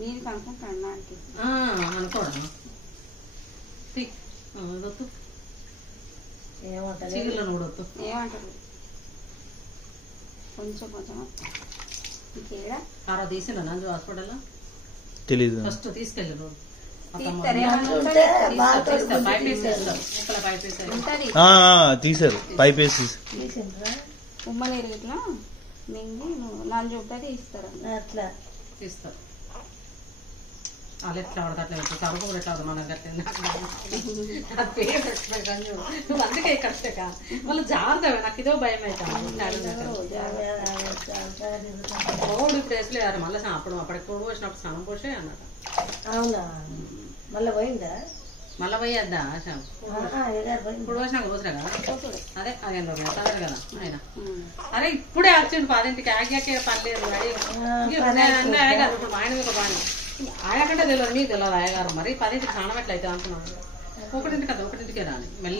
నేను కనుక్కుంటాను నాకు అనుకోవడం ఏమంటారు కొంచెం కొంచెం ఇంకేడా తీసిన నంజు హాస్పిటల్ తెలీదు ఫస్ట్ తీసుకెళ్ళి తీసారు పైప్ వేసి ఉమ్మలేరు ఇట్లా మింగి నాలుగు చూపుతుంది ఇస్తారు అట్లా తీస్తారు వాళ్ళు ఎట్లా ఆడదు అట్లా పెడతారు సరుకు కూడా ఎట్లా మనకు నువ్వు అందుకే కష్టక మళ్ళీ జాగ్రత్త నాకు ఇదో భయం అవుతాను రోడ్డు ఇప్పుడు వేసలేరు మళ్ళీ అప్పుడు అప్పటికి రోడ్డు వచ్చినప్పుడు స్నానం పోసే అన్నట అవునా మళ్ళీ పోయిందా మళ్ళీ పోయేద్దా ఇప్పుడు వచ్చినాక పోతురా కదా అదే అదేం చదరు కదా ఆయన అరే ఇప్పుడే వచ్చిండు 10ంటికి ఆగాకే పర్లేదు అయ్యగారు ఇప్పుడు ఆయన మీకు బాగా ఆయా కంటే తెలియదు మీకు తెలియదు అయ్యగారు మరి 10ంటికి స్నానం ఎట్లయితే అంటున్నాడు 1ంటికి కదా 1ంటికే రాని